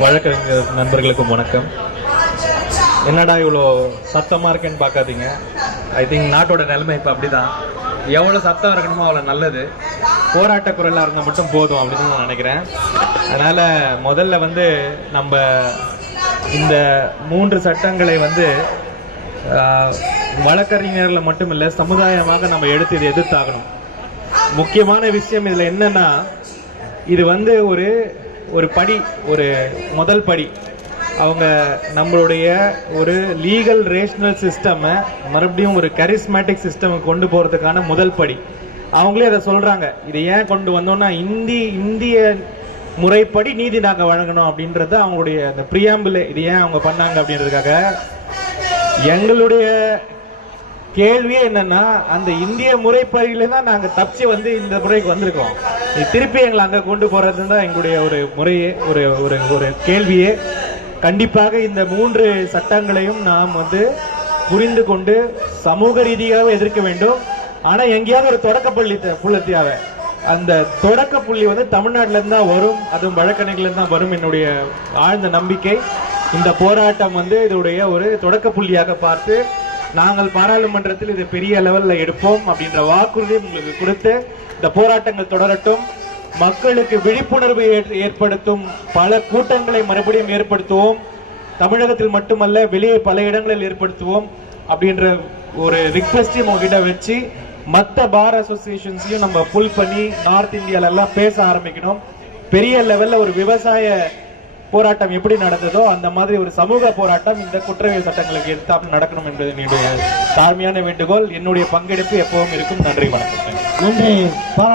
வழக்கறிஞர் நண்பர்களுக்கும் வணக்கம். என்னடா இவ்வளோ சத்தமாக இருக்கேன்னு பார்க்காதீங்க. ஐ திங்க் நாட்டோட நிலைமை இப்போ அப்படிதான். எவ்வளோ சத்தம் இருக்கணுமோ அவ்வளோ நல்லது. போராட்ட குரலாக இருந்தால் மட்டும் போதும் அப்படின்னு நான் நினைக்கிறேன். அதனால் முதல்ல வந்து நம்ம இந்த மூன்று சட்டங்களை வந்து வழக்கறிஞரில் மட்டும் இல்லை சமுதாயமாக நம்ம எடுத்து இதை எதிர்த்தாகணும். முக்கியமான விஷயம் இதில் என்னன்னா இது வந்து ஒரு ஒரு படி ஒரு முதல் படி. அவங்க நம்மளுடைய ஒரு லீகல் ரேஷனல் சிஸ்டமை மறுபடியும் ஒரு கரிஸ்மேட்டிக் சிஸ்டம் கொண்டு போகிறதுக்கான முதல் படி. அவங்களே அதை சொல்கிறாங்க இதை ஏன் கொண்டு வந்தோம்னா இந்தி இந்திய முறைப்படி நீதி நாங்கள் வழங்கணும் அப்படின்றது அவங்களுடைய அந்த பிரியாம்பிள் இது ஏன் அவங்க பண்ணாங்க அப்படின்றதுக்காக எங்களுடைய கேள்வியே என்னன்னா அந்த இந்திய முறைப்படியில தான் நாங்க தப்பிச்சு வந்து இந்த முறைக்கு வந்திருக்கோம். திருப்பி எங்களை அங்க கொண்டு போறது தான் எங்களுடைய ஒரு முறையே ஒரு ஒரு ஒரு கேள்வியே. கண்டிப்பாக இந்த மூன்று சட்டங்களையும் நாம் வந்து புரிந்து கொண்டு சமூக ரீதியாக எதிர்க்க வேண்டும். ஆனா எங்கேயாவது ஒரு தொடக்கப்பள்ளி புள்ளி அந்த தொடக்க புள்ளி வந்து தமிழ்நாட்டில இருந்து தான் வரும் அதுவும் வழக்கணைகள் தான் வரும் என்னுடைய ஆழ்ந்த நம்பிக்கை. இந்த போராட்டம் வந்து இதோடைய ஒரு தொடக்க புள்ளியாக பார்த்து நாங்கள் பாராளுமன்றத்தில் இதை பெரிய லெவலில் எடுப்போம் அப்படின்ற வாக்குறுதி உங்களுக்கு கொடுத்து இந்த போராட்டங்கள் தொடரட்டும். மக்களுக்கு விழிப்புணர்வு ஏற்- ஏற்படுத்தும். பல கூட்டங்களை மறுபடியும் ஏற்படுத்துவோம். தமிழகத்தில் மட்டுமல்ல வெளியே பல இடங்களில் ஏற்படுத்துவோம் அப்படின்ற ஒரு ரிக்வெஸ்டையும் உங்ககிட்ட வச்சு மற்ற பார் அசோசியேஷன்ஸையும் நம்ம புல் பண்ணி நார்த் இந்தியால எல்லாம் பேச ஆரம்பிக்கணும். பெரிய லெவலில் ஒரு விவசாய போராட்டம் எப்படி நடந்ததோ அந்த மாதிரி ஒரு சமூக போராட்டம் இந்த குற்றவியல் சட்டங்களுக்கு எதிர்த்தாப்புல நடக்கணும் என்பது என்னுடைய தாழ்மையான வேண்டுகோள். என்னுடைய பங்கெடுப்பு எப்பவும் இருக்கும். நன்றி வணக்கம். நன்றி.